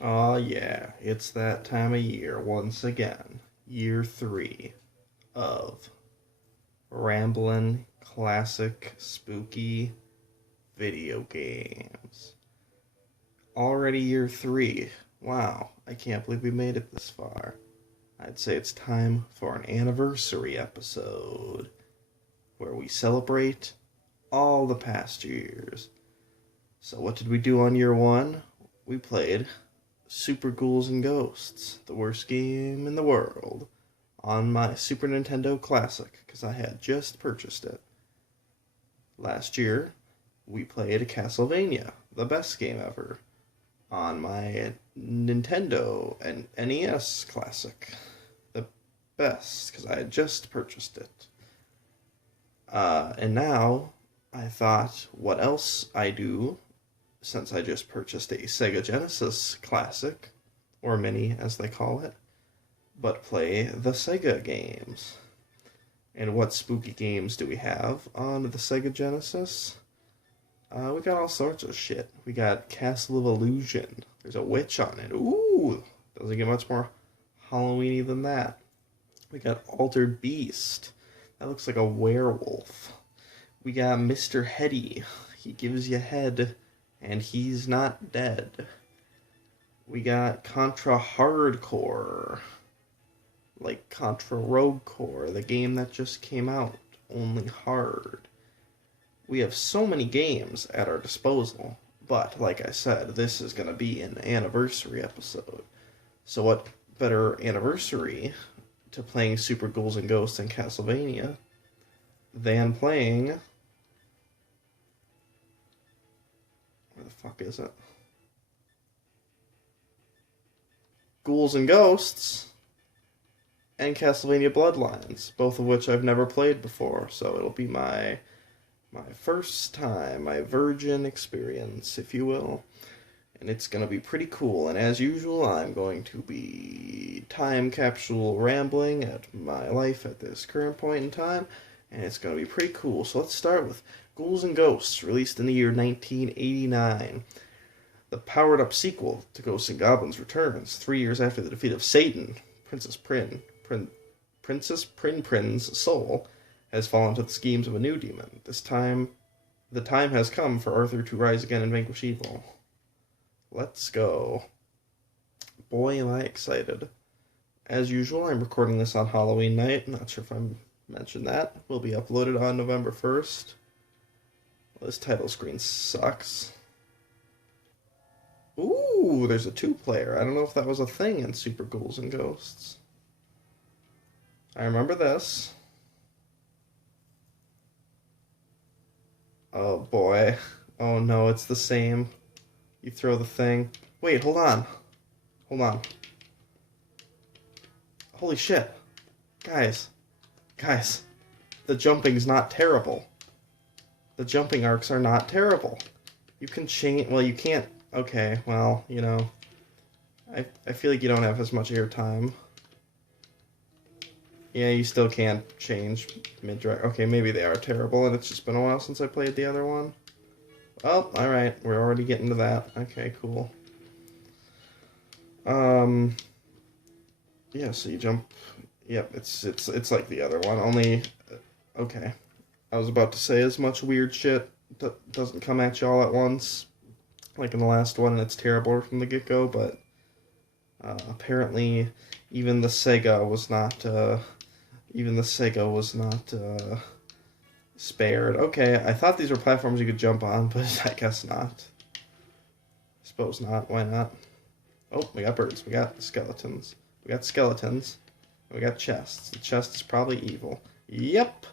Oh yeah, it's that time of year once again. Year 3 of ramblin' classic spooky video games. Already year 3. Wow, I can't believe we made it this far. I'd say it's time for an anniversary episode where we celebrate all the past years. So what did we do on year 1? We played Super Ghouls and Ghosts, the worst game in the world, on my Super Nintendo Classic, because I had just purchased it. Last year, we played Castlevania, the best game ever, on my Nintendo and NES Classic, the best, because I had just purchased it. And now, I thought, what else I do since I just purchased a Sega Genesis Classic, or Mini as they call it, but play the Sega games. And what spooky games do we have on the Sega Genesis? We got all sorts of shit. We got Castle of Illusion. There's a witch on it. Ooh! Doesn't get much more Halloweeny than that. We got Altered Beast. That looks like a werewolf. We got Mr. Heady. He gives you head, and he's not dead. We got Contra Hardcore. Like Contra Rogue Core, the game that just came out, only hard. We have so many games at our disposal, but like I said, this is going to be an anniversary episode. So what better anniversary to playing Super Ghouls and Ghosts and Castlevania than playing... Where the fuck is it? Ghouls and Ghosts and Castlevania Bloodlines, both of which I've never played before, so it'll be my first time, my virgin experience, if you will. And it's going to be pretty cool, and as usual, I'm going to be time capsule rambling at my life at this current point in time, and it's going to be pretty cool. So let's start with Ghouls and Ghosts, released in the year 1989. The powered-up sequel to Ghosts and Goblins returns 3 years after the defeat of Satan. Princess Prin's soul has fallen to the schemes of a new demon. This time, the time has come for Arthur to rise again and vanquish evil. Let's go. Boy, am I excited. As usual, I'm recording this on Halloween night. Not sure if I mentioned that. Will be uploaded on November 1st. Well, this title screen sucks. Ooh, there's a 2-player. I don't know if that was a thing in Super Ghouls and Ghosts. I remember this. Oh boy. Oh no, it's the same. You throw the thing. Wait, hold on. Hold on. Holy shit. Guys. The jumping's not terrible. The jumping arcs are not terrible. You can change... Well, you can't... Okay, well, you know... I feel like you don't have as much airtime. Yeah, you still can't change mid-direct. Okay, maybe they are terrible, and it's just been a while since I played the other one. Oh, alright, we're already getting to that. Okay, cool. Yeah, so you jump... Yep, it's like the other one, only... Okay. I was about to say as much weird shit that doesn't come at you all at once, like in the last one, and it's terrible from the get-go, but apparently even the Sega was not... spared. Okay, I thought these were platforms you could jump on, but I guess not. Suppose not. Why not? Oh, we got birds. We got skeletons. We got skeletons. We got chests. The chest is probably evil. Yep!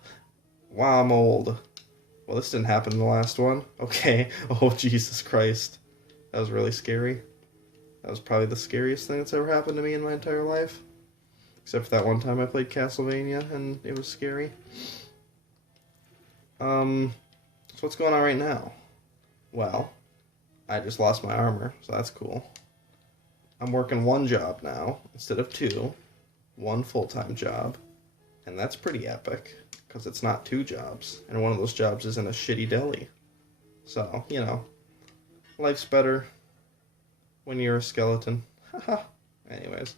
Wow, I'm old. Well, this didn't happen in the last one. Okay. Oh, Jesus Christ. That was really scary. That was probably the scariest thing that's ever happened to me in my entire life. Except for that one time I played Castlevania, and it was scary. So what's going on right now? Well, I just lost my armor, so that's cool. I'm working one job now, instead of 2. One full-time job. And that's pretty epic, because it's not 2 jobs. And one of those jobs is in a shitty deli. So, you know, life's better. when you're a skeleton. Haha. Anyways.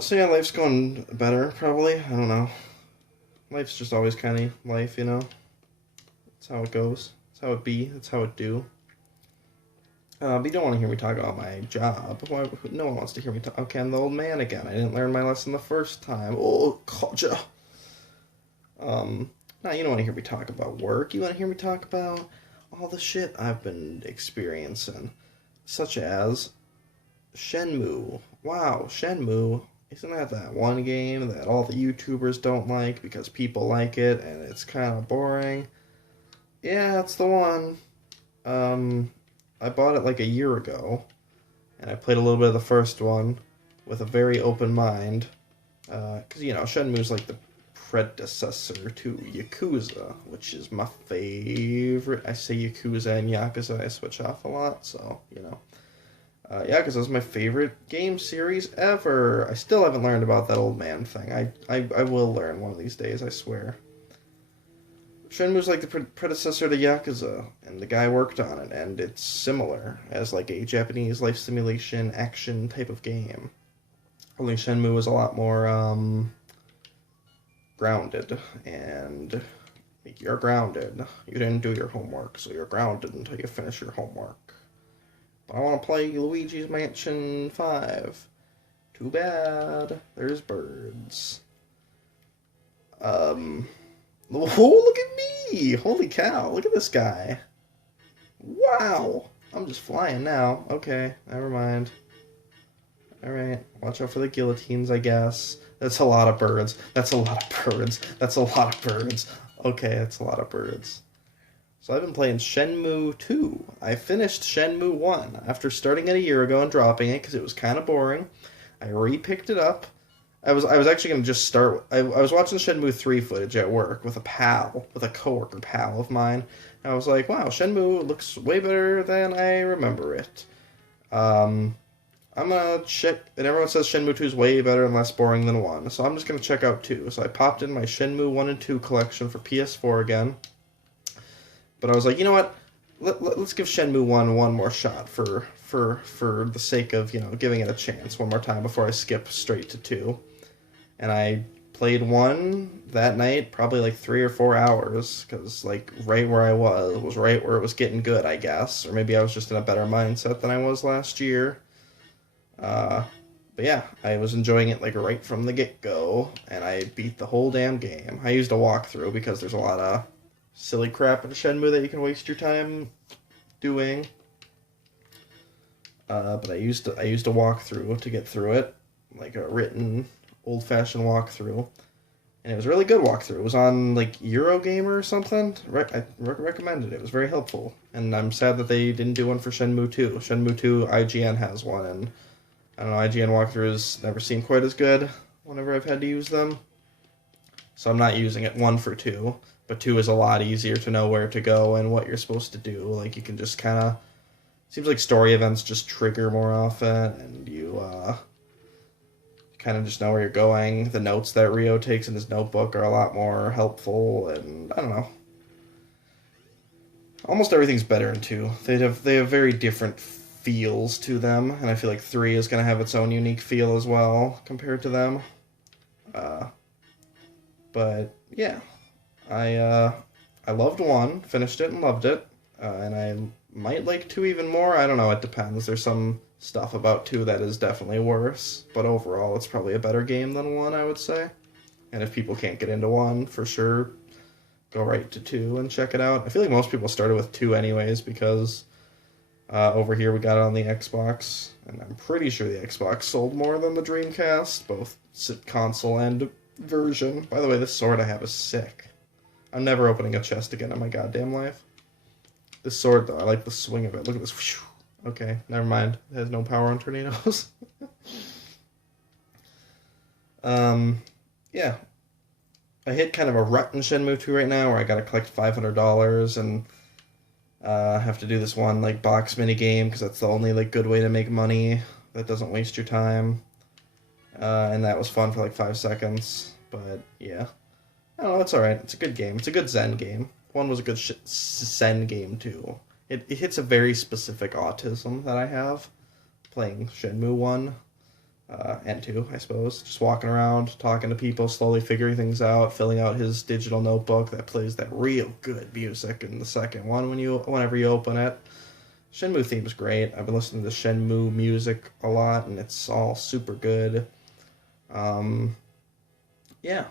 So yeah, life's going better, probably. I don't know. Life's just always kind of life, you know? That's how it goes. That's how it be. That's how it do. But you don't want to hear me talk about my job. Why, no one wants to hear me talk. Okay, I'm the old man again. I didn't learn my lesson the first time. Oh, gotcha. Now you don't want to hear me talk about work. You want to hear me talk about all the shit I've been experiencing. Such as Shenmue. Wow, Shenmue. Isn't that one game that all the YouTubers don't like because people like it and it's kind of boring? Yeah, it's the one. I bought it like a year ago, and I played a little bit of the first one with a very open mind. Because, you know, Shenmue's like the predecessor to Yakuza, which is my favorite. I say Yakuza and Yakuza, I switch off a lot, so, you know. Yakuza is my favorite game series ever. I still haven't learned about that old man thing. I will learn one of these days, I swear. Shenmue's like the predecessor to Yakuza, and the guy worked on it, and it's similar as like a Japanese life simulation action type of game. Only Shenmue was a lot more grounded, and you're grounded. You didn't do your homework, so you're grounded until you finish your homework. But I want to play Luigi's Mansion 5. Too bad. There's birds. Oh, look at me! Holy cow, look at this guy. Wow! I'm just flying now. Okay, never mind. Alright, watch out for the guillotines, I guess. That's a lot of birds. That's a lot of birds. That's a lot of birds. Okay, that's a lot of birds. So I've been playing Shenmue 2. I finished Shenmue 1 after starting it a year ago and dropping it because it was kind of boring. I re-picked it up. I was actually going to just start... I was watching Shenmue 3 footage at work with a pal, with a coworker pal of mine. And I was like, wow, Shenmue looks way better than I remember it. I'm going to check... And everyone says Shenmue 2 is way better and less boring than 1. So I'm just going to check out 2. So I popped in my Shenmue 1 and 2 collection for PS4 again. But I was like, you know what? Let's give Shenmue 1 one more shot for the sake of, you know, giving it a chance one more time before I skip straight to 2. And I played 1 that night, probably like 3 or 4 hours, because like right where I was right where it was getting good, I guess. Or maybe I was just in a better mindset than I was last year. But yeah, I was enjoying it like right from the get-go, and I beat the whole damn game. I used a walkthrough because there's a lot of silly crap in Shenmue that you can waste your time doing. But I used a walkthrough to get through it, like a written, old-fashioned walkthrough, and it was a really good walkthrough. It was on like Eurogamer or something. I recommended it. It was very helpful, and I'm sad that they didn't do one for Shenmue 2. Shenmue 2, IGN has one, and I don't know, IGN walkthroughs never seem quite as good whenever I've had to use them, so I'm not using it 1 for 2. But 2 is a lot easier to know where to go and what you're supposed to do. Like, you can just kind of... Seems like story events just trigger more often, and you kind of just know where you're going. The notes that Ryo takes in his notebook are a lot more helpful, and I don't know. Almost everything's better in 2. They have very different feels to them, and I feel like 3 is going to have its own unique feel as well compared to them. But, yeah. I loved 1, finished it and loved it, and I might like 2 even more. I don't know, it depends. There's some stuff about 2 that is definitely worse, but overall it's probably a better game than 1, I would say. And if people can't get into 1, for sure, go right to 2 and check it out. I feel like most people started with 2 anyways, because over here we got it on the Xbox, and I'm pretty sure the Xbox sold more than the Dreamcast, both console and version. By the way, this sword I have is sick. I'm never opening a chest again in my goddamn life. This sword, though, I like the swing of it. Look at this. Okay, never mind. It has no power on tornadoes. Yeah. I hit kind of a rut in Shenmue 2 right now where I gotta collect $500 and have to do this one, like, box mini game because that's the only, like, good way to make money that doesn't waste your time. And that was fun for, like, 5 seconds. But, yeah. I don't know, it's alright. It's a good game. It's a good Zen game. 1 was a good Zen game, too. It hits a very specific autism that I have playing Shenmue 1 and 2, I suppose. Just walking around, talking to people, slowly figuring things out, filling out his digital notebook that plays that real good music in the second one whenever you open it. Shenmue theme's great. I've been listening to Shenmue music a lot, and it's all super good. Yeah.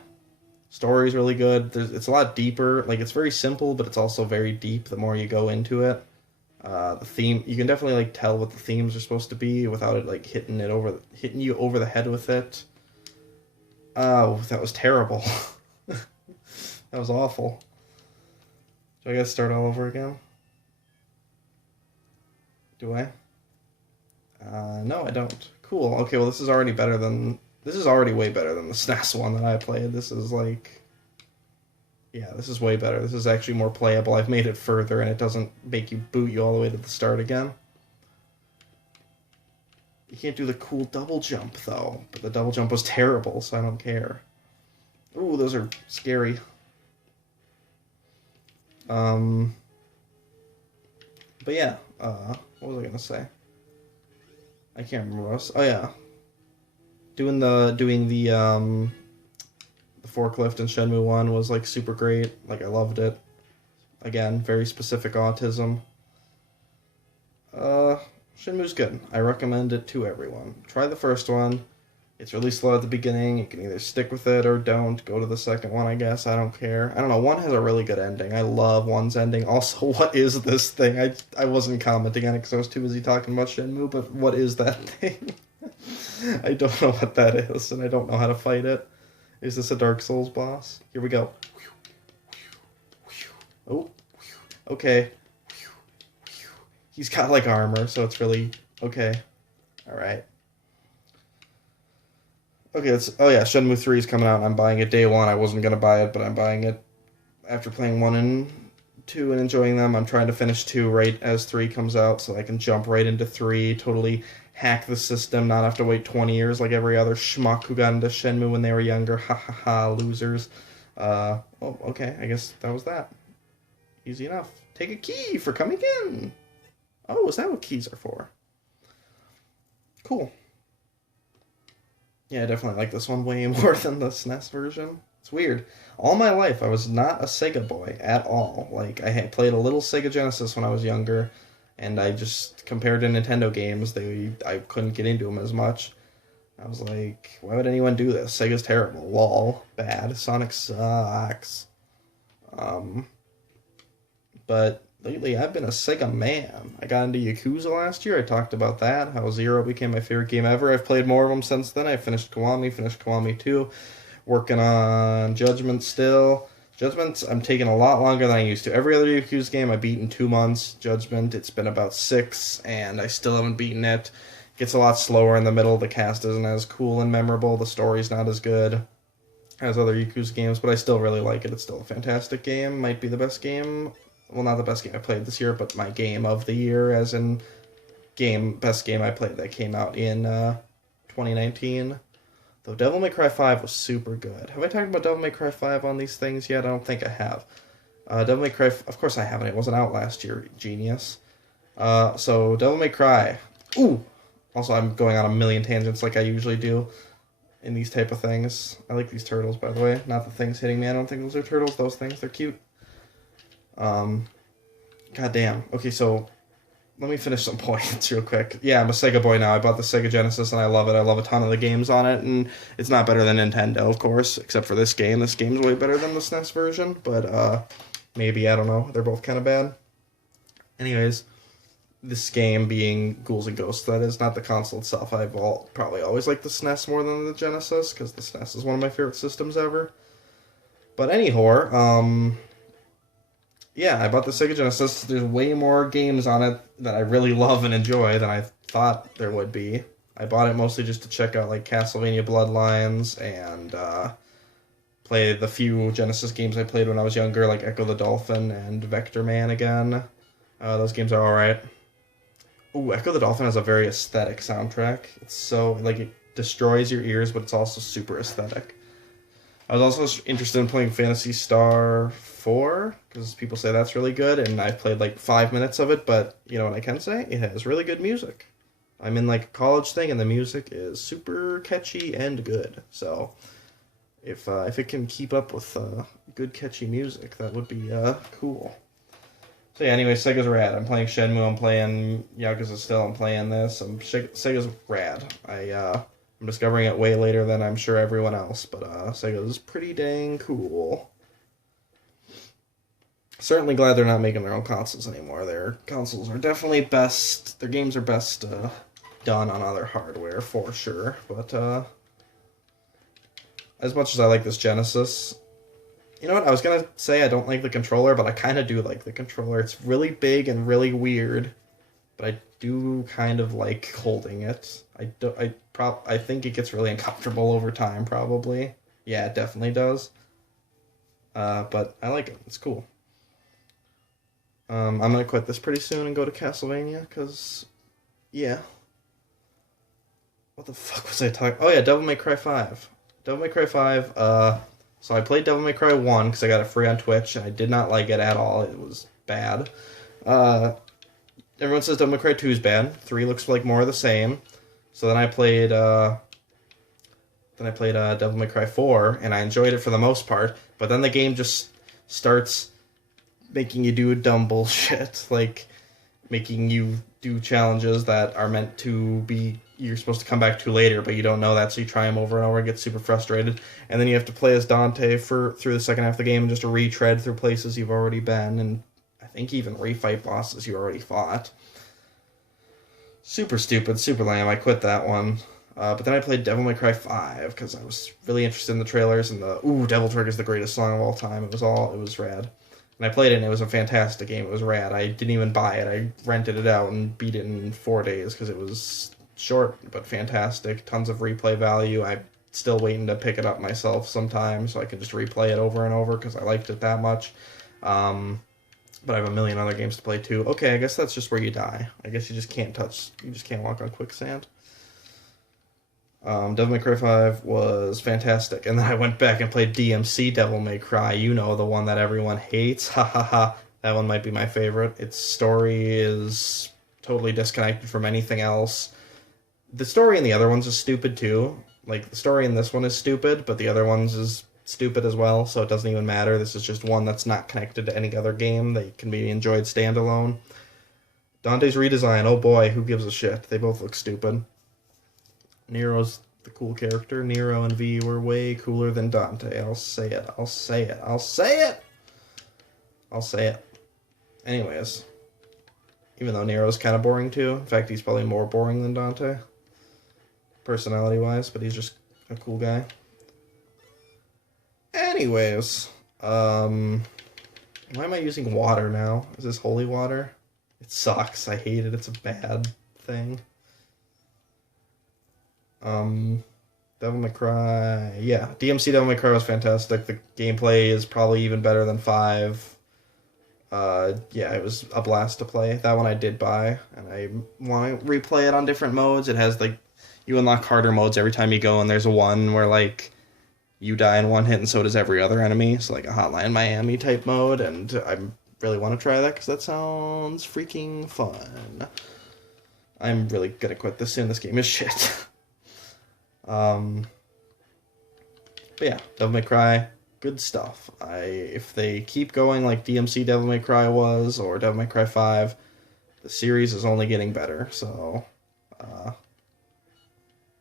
Story's really good. It's a lot deeper. Like, it's very simple, but it's also very deep the more you go into it. The theme, you can definitely like tell what the themes are supposed to be without it like hitting you over the head with it. Oh, that was terrible. That was awful. Do I gotta start all over again? Do I? No, I don't. Cool. Okay, well this is already way better than the SNES one that I played. This is like, yeah, this is way better. This is actually more playable. I've made it further, and it doesn't make you boot you all the way to the start again. You can't do the cool double jump, though. But the double jump was terrible, so I don't care. Ooh, those are scary. But yeah, what was I gonna say? I can't remember what else. Oh yeah. Doing the forklift in Shenmue 1 was like super great. Like, I loved it. Again, very specific autism. Shenmue's good. I recommend it to everyone. Try the first one. It's really slow at the beginning. You can either stick with it or don't. Go to the second one, I guess. I don't care. I don't know. 1 has a really good ending. I love 1's ending. Also, what is this thing? I wasn't commenting on it because I was too busy talking about Shenmue, but what is that thing? I don't know what that is, and I don't know how to fight it. Is this a Dark Souls boss? Here we go. Oh, okay. He's got like armor, so it's really okay. All right. Okay, oh yeah, Shenmue 3 is coming out, and I'm buying it day one. I wasn't gonna buy it, but I'm buying it after playing 1 and 2 and enjoying them. I'm trying to finish 2 right as 3 comes out, so I can jump right into 3, totally hack the system, not have to wait 20 years like every other schmuck who got into Shenmue when they were younger. Ha ha ha, losers. Oh, okay, I guess that was that. Easy enough. Take a key for coming in. Oh, is that what keys are for? Cool. Yeah, I definitely like this one way more than the SNES version. It's weird. All my life, I was not a Sega boy at all. Like, I had played a little Sega Genesis when I was younger, and I just, compared to Nintendo games, I couldn't get into them as much. I was like, why would anyone do this? Sega's terrible. Lol. Bad. Sonic sucks. But lately, I've been a Sega man. I got into Yakuza last year. I talked about that, how Zero became my favorite game ever. I've played more of them since then. I finished Kiwami 2. Working on Judgment still. Judgment, I'm taking a lot longer than I used to. Every other Yakuza game I beat in 2 months. Judgment, it's been about 6, and I still haven't beaten it. It gets a lot slower in the middle. The cast isn't as cool and memorable. The story's not as good as other Yakuza games, but I still really like it. It's still a fantastic game. Might be the best game. Well, not the best game I played this year, but my game of the year, as in best game I played that came out in 2019. Though Devil May Cry 5 was super good. Have I talked about Devil May Cry 5 on these things yet? I don't think I have. Devil May Cry, of course I haven't. It wasn't out last year, genius. So Devil May Cry. Ooh! Also, I'm going on a million tangents like I usually do in these type of things. I like these turtles, by the way. Not the things hitting me. I don't think those are turtles. Those things, they're cute. God damn. Okay, so let me finish some points real quick. Yeah, I'm a Sega boy now. I bought the Sega Genesis and I love it. I love a ton of the games on it, and it's not better than Nintendo, of course, except for this game. This game's way better than the SNES version, but maybe, I don't know. They're both kind of bad. Anyways, this game being Ghouls and Ghosts, that is, not the console itself. I've probably always liked the SNES more than the Genesis, because the SNES is one of my favorite systems ever. But anyhow, yeah, I bought the Sega Genesis. There's way more games on it that I really love and enjoy than I thought there would be. I bought it mostly just to check out like Castlevania Bloodlines and play the few Genesis games I played when I was younger, like Echo the Dolphin and Vector Man again. Those games are alright. Ooh, Echo the Dolphin has a very aesthetic soundtrack. It's so, like, it destroys your ears, but it's also super aesthetic. I was also interested in playing Phantasy Star 4 because people say that's really good, and I've played like 5 minutes of it. But you know what I can say? It has really good music. I'm in like a college thing, and the music is super catchy and good. So if it can keep up with good catchy music, that would be cool. So yeah, anyway, Sega's rad. I'm playing Shenmue. I'm playing Yakuza still. I'm playing this. Sega's rad. I'm discovering it way later than I'm sure everyone else, but Sega's pretty dang cool. Certainly glad they're not making their own consoles anymore. Their consoles are definitely best. Their games are best done on other hardware for sure. But as much as I like this Genesis, you know what? I was gonna say I don't like the controller, but I kind of do like the controller. It's really big and really weird, but I do kind of like holding it. I think it gets really uncomfortable over time. Probably, yeah, it definitely does. But I like it. It's cool. I'm gonna quit this pretty soon and go to Castlevania because, yeah. What the fuck was I talking? Oh yeah, Devil May Cry 5. Devil May Cry 5. So I played Devil May Cry 1 because I got it free on Twitch, and I did not like it at all. It was bad. Everyone says Devil May Cry 2 is bad. 3 looks like more of the same. So then I played Devil May Cry 4, and I enjoyed it for the most part. But then the game just starts making you do dumb bullshit, like making you do challenges that are meant to be you're supposed to come back to later, but you don't know that, so you try them over and over and get super frustrated. And then you have to play as Dante through the second half of the game and just retread through places you've already been, and I think even refight bosses you already fought. Super stupid, super lame. I quit that one. But then I played Devil May Cry 5 because I was really interested in the trailers and Devil Trigger's the greatest song of all time. It was rad. And I played it and it was a fantastic game. It was rad. I didn't even buy it. I rented it out and beat it in 4 days because it was short but fantastic. Tons of replay value. I'm still waiting to pick it up myself sometime so I can just replay it over and over because I liked it that much. But I have a million other games to play too. Okay, I guess that's just where you die. I guess you just can't walk on quicksand. Devil May Cry 5 was fantastic. And then I went back and played DMC Devil May Cry. You know, the one that everyone hates. Ha ha ha. That one might be my favorite. Its story is totally disconnected from anything else. The story in the other ones is stupid too. Like, the story in this one is stupid, but the other ones is stupid as well, so it doesn't even matter. This is just one that's not connected to any other game that can be enjoyed standalone. Dante's redesign, oh boy, who gives a shit? They both look stupid. Nero's the cool character. Nero and V were way cooler than Dante. I'll say it. I'll say it. I'll say it! I'll say it. Anyways. Even though Nero's kind of boring too. In fact, he's probably more boring than Dante. Personality-wise, but he's just a cool guy. Anyways. Why am I using water now? Is this holy water? It sucks. I hate it. It's a bad thing. Devil May Cry. Yeah, DMC Devil May Cry was fantastic. The gameplay is probably even better than 5. Yeah, it was a blast to play. That one I did buy, and I want to replay it on different modes. It has, like, you unlock harder modes every time you go, and there's one where, like, you die in one hit, and so does every other enemy. So, like, a Hotline Miami type mode, and I really want to try that, because that sounds freaking fun. I'm really gonna quit this soon. This game is shit. But yeah, Devil May Cry, good stuff. If they keep going like DMC Devil May Cry was, or Devil May Cry 5, the series is only getting better, so,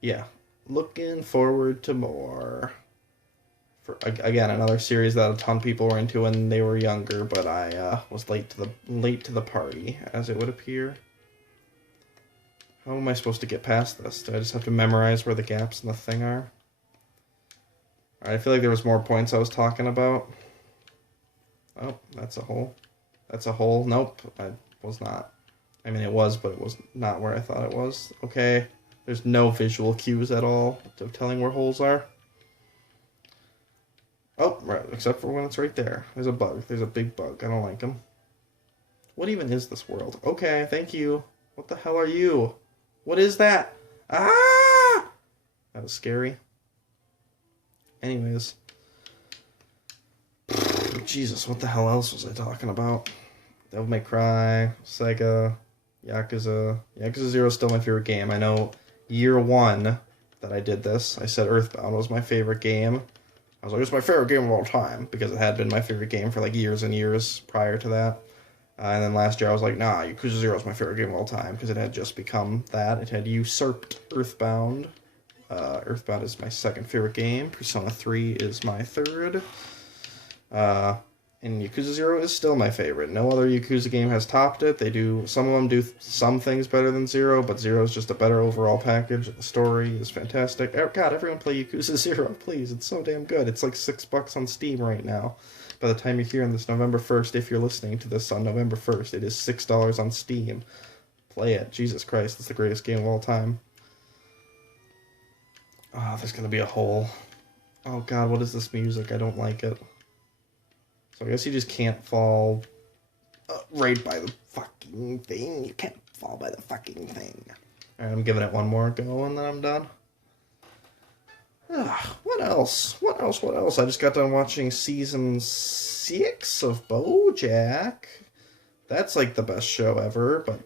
yeah. Looking forward to more. Again, another series that a ton of people were into when they were younger, but I, was late to the party, as it would appear. How am I supposed to get past this? Do I just have to memorize where the gaps in the thing are? Alright, I feel like there was more points I was talking about. Oh, that's a hole. That's a hole. Nope, I was not. I mean, it was, but it was not where I thought it was. Okay, there's no visual cues at all of telling where holes are. Oh, right, except for when it's right there. There's a bug. There's a big bug. I don't like him. What even is this world? Okay, thank you. What the hell are you? What is that? Ah! That was scary. Anyways. Jesus, what the hell else was I talking about? Devil May Cry, Sega, Yakuza. Yakuza 0 is still my favorite game. I know year one that I did this, I said Earthbound was my favorite game. I was like, it's my favorite game of all time, because it had been my favorite game for like years and years prior to that. And then last year I was like, nah, Yakuza 0 is my favorite game of all time, because it had just become that. It had usurped Earthbound. Earthbound is my second favorite game. Persona 3 is my third. And Yakuza 0 is still my favorite. No other Yakuza game has topped it. Some of them do some things better than 0, but 0 is just a better overall package. The story is fantastic. God, everyone play Yakuza 0, please. It's so damn good. It's like $6 on Steam right now. By the time you're hearing this November 1st, if you're listening to this on November 1st, it is $6 on Steam. Play it. Jesus Christ, it's the greatest game of all time. Oh, there's gonna be a hole. Oh god, what is this music? I don't like it. So I guess you just can't fall right by the fucking thing. You can't fall by the fucking thing. Alright, I'm giving it one more go and then I'm done. What else? What else? I just got done watching season 6 of BoJack. That's like the best show ever, but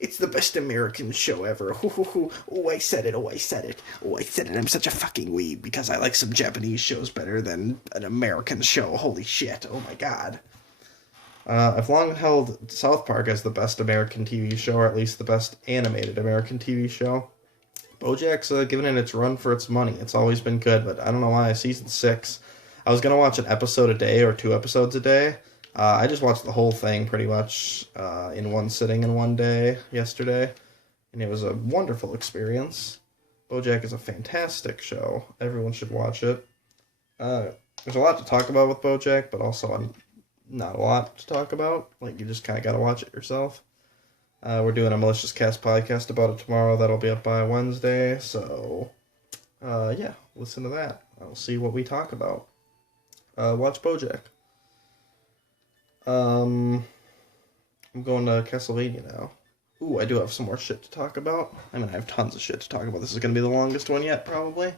it's the best American show ever. Oh, I said it. I'm such a fucking weeb because I like some Japanese shows better than an American show. Holy shit. Oh my god. I've long held South Park as the best American TV show, or at least the best animated American TV show. BoJack's given it its run for its money. It's always been good, but I don't know why. Season 6, I was going to watch an episode a day or 2 episodes a day. I just watched the whole thing pretty much in one sitting in one day yesterday, and it was a wonderful experience. BoJack is a fantastic show. Everyone should watch it. There's a lot to talk about with BoJack, but also not a lot to talk about. Like, you just kind of got to watch it yourself. We're doing a Malicious Cast podcast about it tomorrow. That'll be up by Wednesday, so yeah, listen to that. I'll see what we talk about. Watch BoJack. I'm going to Castlevania now. Ooh, I do have some more shit to talk about. I mean, I have tons of shit to talk about. This is going to be the longest one yet, probably.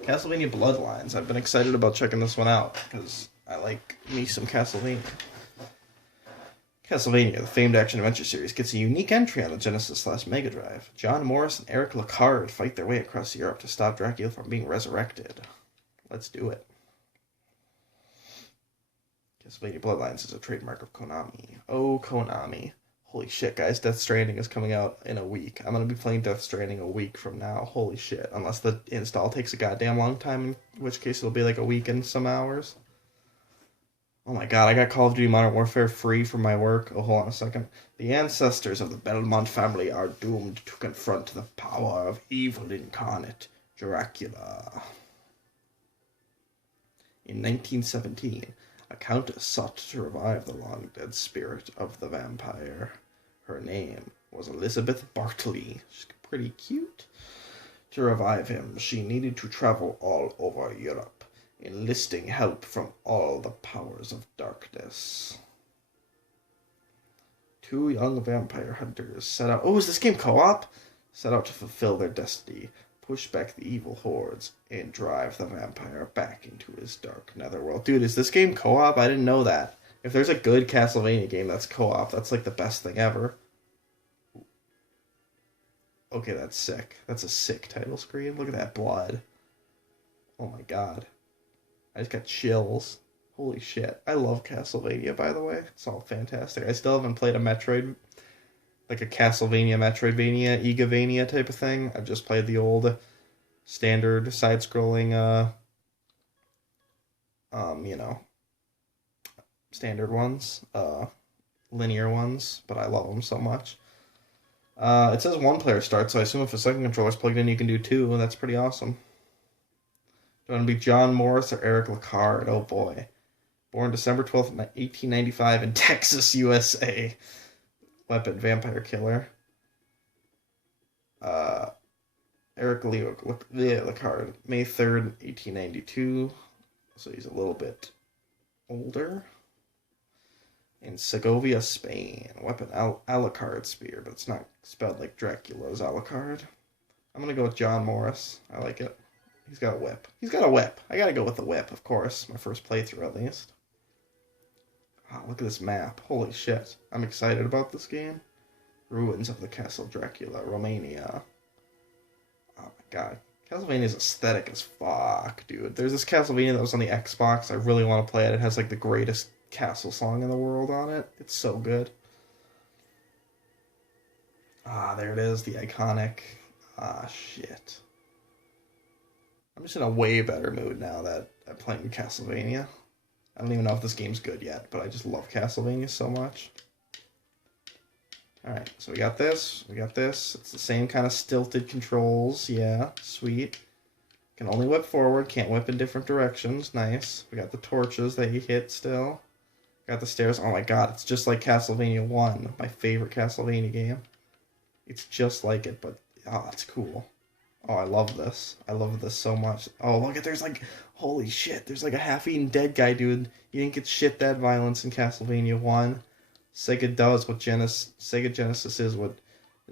Castlevania Bloodlines. I've been excited about checking this one out, because I like me some Castlevania. Castlevania, the famed action-adventure series, gets a unique entry on the Genesis/Mega Drive. John Morris and Eric Lacard fight their way across Europe to stop Dracula from being resurrected. Let's do it. Castlevania Bloodlines is a trademark of Konami. Oh, Konami. Holy shit, guys. Death Stranding is coming out in a week. I'm going to be playing Death Stranding a week from now. Holy shit. Unless the install takes a goddamn long time, in which case it'll be like a week and some hours. Oh my god, I got Call of Duty Modern Warfare free from my work. Oh, hold on a second. The ancestors of the Belmont family are doomed to confront the power of evil incarnate, Dracula. In 1917... a countess sought to revive the long-dead spirit of the vampire. Her name was Elizabeth Bartley. She's pretty cute. To revive him, she needed to travel all over Europe, enlisting help from all the powers of darkness. 2 young vampire hunters set out... Oh, is this game co-op? Set out to fulfill their destiny, push back the evil hordes, and drive the vampire back into his dark netherworld. Dude, is this game co-op? I didn't know that. If there's a good Castlevania game that's co-op, that's like the best thing ever. Okay, that's sick. That's a sick title screen. Look at that blood. Oh my god. I just got chills. Holy shit. I love Castlevania, by the way. It's all fantastic. I still haven't played a Metroid... like a Castlevania, Metroidvania, Igavania type of thing. I've just played the old standard side-scrolling, standard ones, linear ones, but I love them so much. It says 1-player start, so I assume if a second controller's plugged in, you can do 2, and that's pretty awesome. Do you want to be John Morris or Eric Lacard? Oh boy. Born December 12th, 1895 in Texas, USA. Weapon, vampire killer. Eric Lacard, May 3rd, 1892. So he's a little bit older. In Segovia, Spain. Weapon, Alucard spear, but it's not spelled like Dracula's Alucard. I'm going to go with John Morris. I like it. He's got a whip. I got to go with the whip, of course. My first playthrough, at least. Oh, look at this map. Holy shit. I'm excited about this game. Ruins of the Castle Dracula, Romania. Oh my god. Castlevania's aesthetic as fuck, dude. There's this Castlevania that was on the Xbox. I really want to play it. It has like the greatest castle song in the world on it. It's so good. Ah, there it is. The iconic. Ah, shit. I'm just in a way better mood now that I'm playing Castlevania. I don't even know if this game's good yet, but I just love Castlevania so much. Alright, so we got this. We got this. It's the same kind of stilted controls. Yeah, sweet. Can only whip forward. Can't whip in different directions. Nice. We got the torches that you hit still. Got the stairs. Oh my god, it's just like Castlevania 1. My favorite Castlevania game. It's just like it, but... oh, it's cool. Oh, I love this. I love this so much. Oh, look at, there's like... holy shit, there's like a half-eaten dead guy, dude. You didn't get shit that violence in Castlevania 1. Sega does what Sega Genesis is what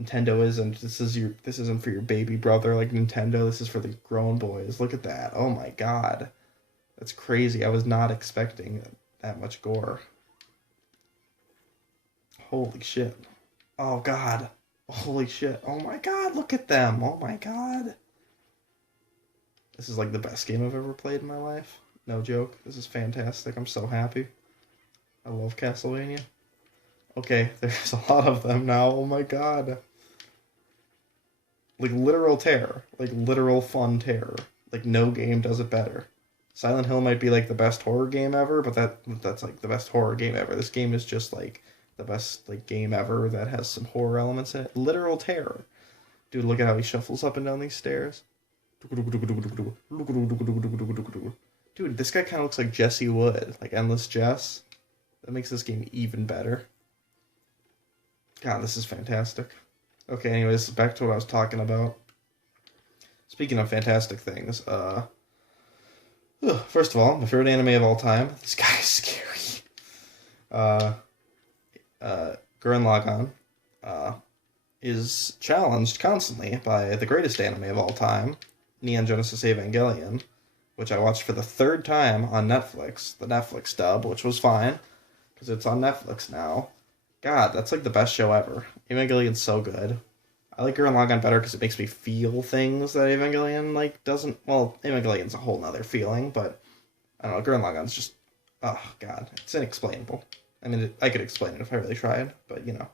Nintendo is, and this isn't for your baby brother like Nintendo. This is for the grown boys. Look at that. Oh my god. That's crazy. I was not expecting that much gore. Holy shit. Oh god. Holy shit. Oh my god, look at them. Oh my god. This is like the best game I've ever played in my life. No joke. This is fantastic. I'm so happy. I love Castlevania. Okay, there's a lot of them now. Oh my god. Like literal terror. Like literal fun terror. Like no game does it better. Silent Hill might be like the best horror game ever, but that's like the best horror game ever. This game is just like the best like game ever that has some horror elements in it. Literal terror. Dude, look at how he shuffles up and down these stairs. Dude, this guy kind of looks like Jesse Wood. Like Endless Jess. That makes this game even better. God, this is fantastic. Okay, anyways, back to what I was talking about. Speaking of fantastic things, first of all, my favorite anime of all time. This guy is scary. Gurren Lagann, is challenged constantly by the greatest anime of all time, Neon Genesis Evangelion, which I watched for the third time on Netflix, the Netflix dub, which was fine, because it's on Netflix now. God, that's like the best show ever. Evangelion's so good. I like Gurren Lagann better because it makes me feel things that Evangelion, like, doesn't... well, Evangelion's a whole nother feeling, but, I don't know, Gurren Lagann's just... oh, God, it's inexplainable. I mean, I could explain it if I really tried, but, you know.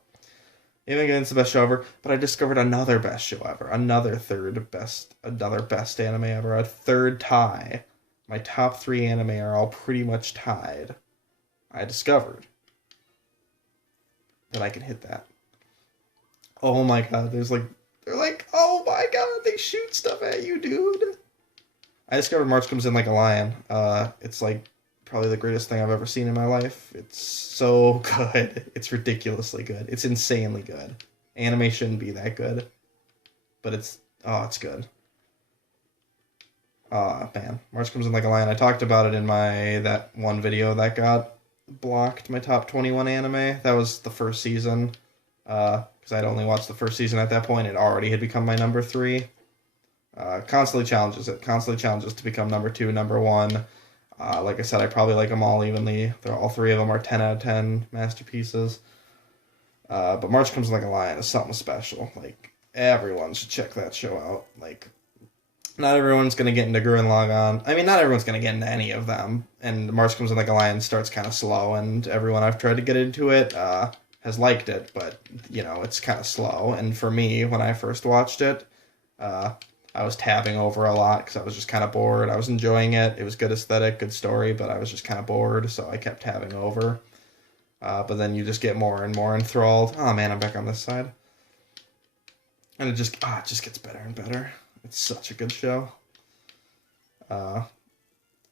Evangelion's the best show ever, but I discovered another best show ever. Another best anime ever. A third tie. My top 3 anime are all pretty much tied. I discovered that I can hit that. Oh my god, they're like, oh my god, they shoot stuff at you, dude. I discovered March Comes In Like a Lion. It's like probably the greatest thing I've ever seen in my life. It's so good. It's ridiculously good. It's insanely good. Anime shouldn't be that good, but it's good. Man, March Comes In Like a Lion. I talked about it in that one video that got blocked, my top 21 anime. That was the first season, because I'd only watched the first season at that point. It already had become my number 3. Constantly challenges to become number 2, number 1. Like I said, I probably like them all evenly. All 3 of them are 10 out of 10 masterpieces. But March Comes In Like a Lion is something special. Like, everyone should check that show out. Like, not everyone's going to get into Gurren Lagann. I mean, not everyone's going to get into any of them. And March Comes In Like a Lion starts kind of slow, and everyone I've tried to get into it has liked it, but, you know, it's kind of slow. And for me, when I first watched it, I was tabbing over a lot because I was just kind of bored. I was enjoying it. It was good aesthetic, good story, but I was just kind of bored, so I kept tabbing over. But then you just get more and more enthralled. Oh man, I'm back on this side. And it just gets better and better. It's such a good show.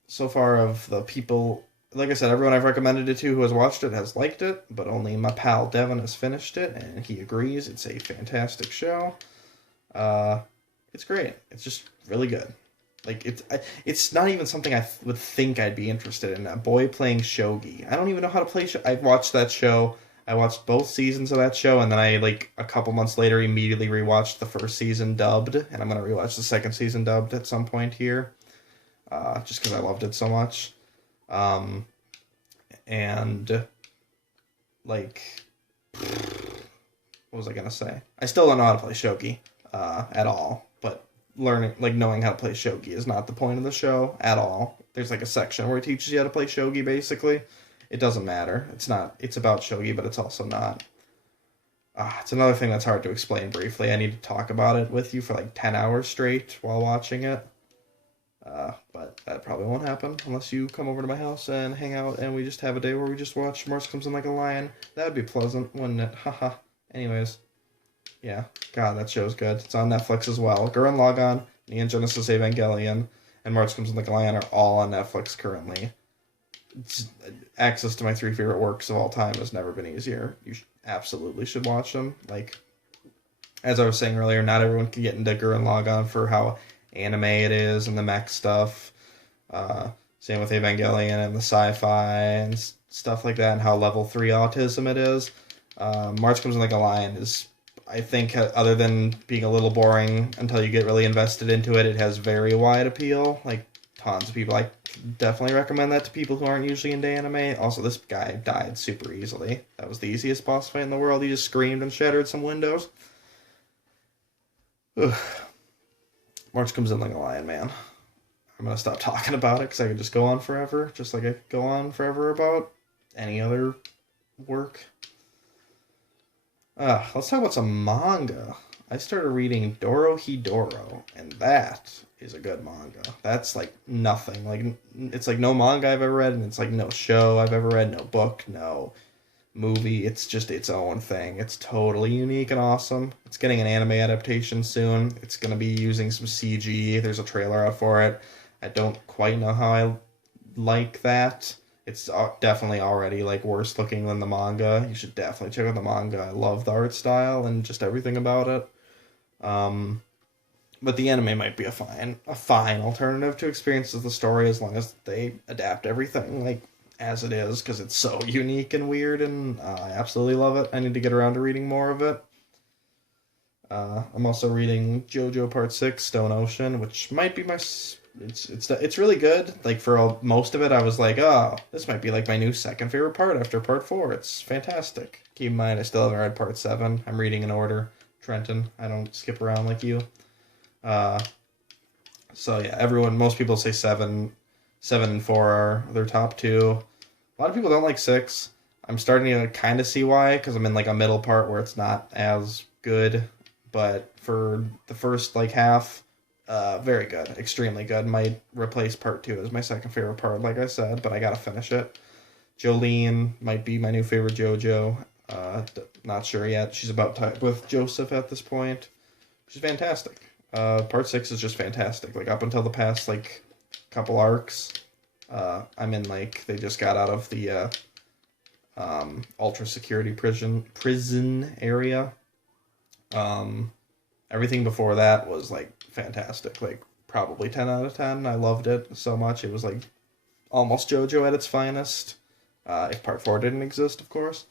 So far of the people, like I said, everyone I've recommended it to who has watched it has liked it, but only my pal Devin has finished it, and he agrees it's a fantastic show. It's great. It's just really good. Like, it's not even something I would think I'd be interested in. A boy playing shogi. I don't even know how to play shogi. I've watched that show. I watched both seasons of that show, and then I, like, a couple months later, immediately rewatched the first season dubbed, and I'm going to rewatch the second season dubbed at some point here, just because I loved it so much. And like, what was I gonna say? I still don't know how to play shogi at all, but knowing how to play shogi is not the point of the show at all. There's like a section where it teaches you how to play shogi, basically. It doesn't matter. It's about shogi, but it's also not. It's another thing that's hard to explain briefly. I need to talk about it with you for like 10 hours straight while watching it. But that probably won't happen unless you come over to my house and hang out and we just have a day where we just watch Morse Comes In Like a Lion. That would be pleasant, wouldn't it? Haha. Anyways. Yeah. God, that show's good. It's on Netflix as well. Gurren Lagann, Neon Genesis Evangelion, and Morse Comes In Like a Lion are all on Netflix currently. Access to my 3 favorite works of all time has never been easier. You absolutely should watch them. Like, as I was saying earlier, not everyone can get into Gurren Lagann for how anime it is and the mech stuff. Same with Evangelion and the sci-fi and stuff like that, and how level 3 autism it is. March Comes In Like a Lion is, I think, other than being a little boring until you get really invested into it, it has very wide appeal. Like, tons of people. I definitely recommend that to people who aren't usually into anime. Also, this guy died super easily. That was the easiest boss fight in the world. He just screamed and shattered some windows. Ugh. March Comes In Like a Lion, man. I'm going to stop talking about it because I could just go on forever, just like I could go on forever about any other work. Let's talk about some manga. I started reading Dorohedoro, and that is a good manga. That's like nothing. Like, it's like no manga I've ever read, and it's like no show I've ever read, no book, no movie. It's just its own thing. It's totally unique and awesome. It's getting an anime adaptation soon. It's going to be using some CG. There's a trailer out for it. I don't quite know how I like that. It's definitely already like worse looking than the manga. You should definitely check out the manga. I love the art style and just everything about it. But the anime might be a fine alternative to experiences the story, as long as they adapt everything like as it is, because it's so unique and weird, and I absolutely love it. I need to get around to reading more of it. I'm also reading JoJo Part 6, Stone Ocean, which might be my... It's really good. Like, for most of it, I was like, oh, this might be like my new second favorite part after Part 4. It's fantastic. Keep in mind, I still haven't read Part 7. I'm reading in order. Trenton. I don't skip around like you. So yeah, most people say 7 and 4 are their top 2. A lot of people don't like 6. I'm starting to kind of see why, because I'm in like a middle part where it's not as good. But for the first like half, very good, extremely good. Might replace Part 2 as my second favorite part, like I said, but I gotta finish it. Jolene might be my new favorite JoJo. Not sure yet. She's about tied with Joseph at this point. She's fantastic. Part 6 is just fantastic. Like, up until the past like couple arcs, I'm in like, they just got out of the ultra security prison area. Everything before that was like fantastic. Like, probably 10 out of 10. I loved it so much. It was like almost JoJo at its finest. If Part 4 didn't exist, of course.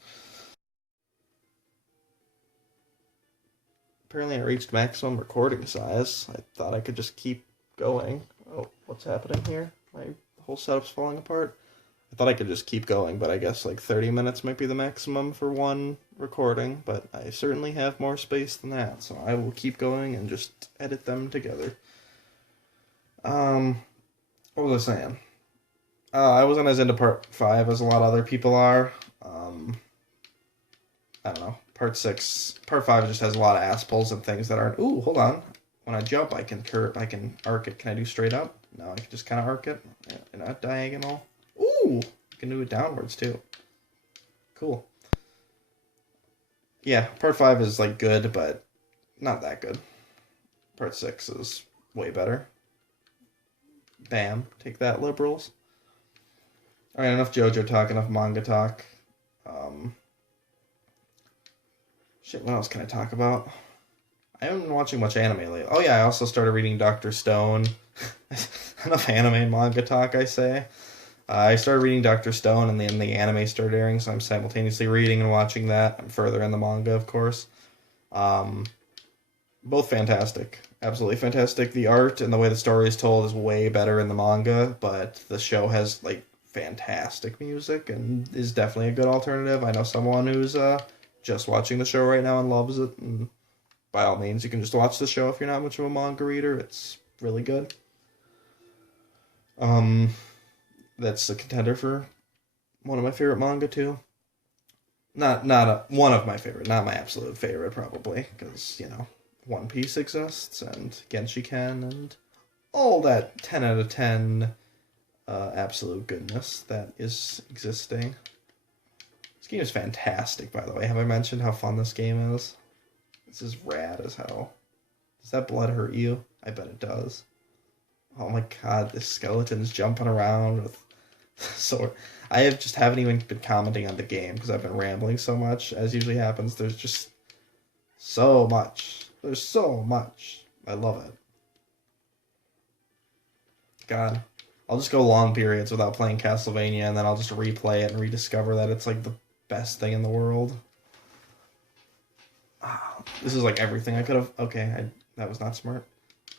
Apparently I reached maximum recording size. I thought I could just keep going. Oh, what's happening here? My whole setup's falling apart. I thought I could just keep going, but I guess like 30 minutes might be the maximum for one recording, but I certainly have more space than that, so I will keep going and just edit them together. What was I saying? I wasn't as into Part 5 as a lot of other people are. I don't know. Part 5 just has a lot of ass pulls and things that aren't... Ooh, hold on. When I jump, I can arc it. Can I do straight up? No, I can just kind of arc it. Yeah, not diagonal. Ooh! You can do it downwards, too. Cool. Yeah, Part 5 is, like, good, but not that good. Part 6 is way better. Bam. Take that, liberals. Alright, enough JoJo talk, enough manga talk. Shit, what else can I talk about? I haven't been watching much anime lately. Oh yeah, I also started reading Dr. Stone. Enough anime and manga talk, I say. I started reading Dr. Stone, and then the anime started airing, so I'm simultaneously reading and watching that. I'm further in the manga, of course. Both fantastic. Absolutely fantastic. The art and the way the story is told is way better in the manga, but the show has, like, fantastic music and is definitely a good alternative. I know someone who's just watching the show right now and loves it, and by all means, you can just watch the show if you're not much of a manga reader. It's really good. That's a contender for one of my favorite manga too. Not one of my favorite, not my absolute favorite probably, because One Piece exists and Genshiken and all that 10 out of 10 absolute goodness that is existing. This game is fantastic, by the way. Have I mentioned how fun this game is? This is rad as hell. Does that blood hurt you? I bet it does. Oh my god, this skeleton's jumping around with sword. I haven't even been commenting on the game because I've been rambling so much, as usually happens. There's just so much. There's so much. I love it. God. I'll just go long periods without playing Castlevania, and then I'll just replay it and rediscover that it's like the best thing in the world. Oh, this is like everything I could have... Okay, that was not smart.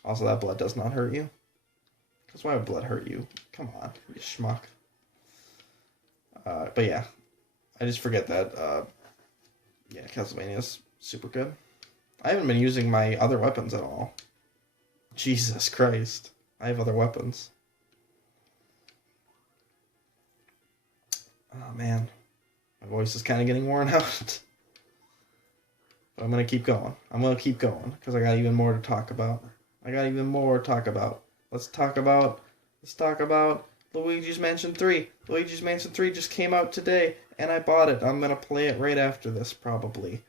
Also, that blood does not hurt you. Because why would blood hurt you? Come on, you schmuck. But yeah, I just forget that, yeah, Castlevania is super good. I haven't been using my other weapons at all. Jesus Christ. I have other weapons. Oh, man. My voice is kind of getting worn out. But I'm going to keep going. I'm going to keep going, because I got even more to talk about. Let's talk about Luigi's Mansion 3. Luigi's Mansion 3 just came out today, and I bought it. I'm going to play it right after this, probably.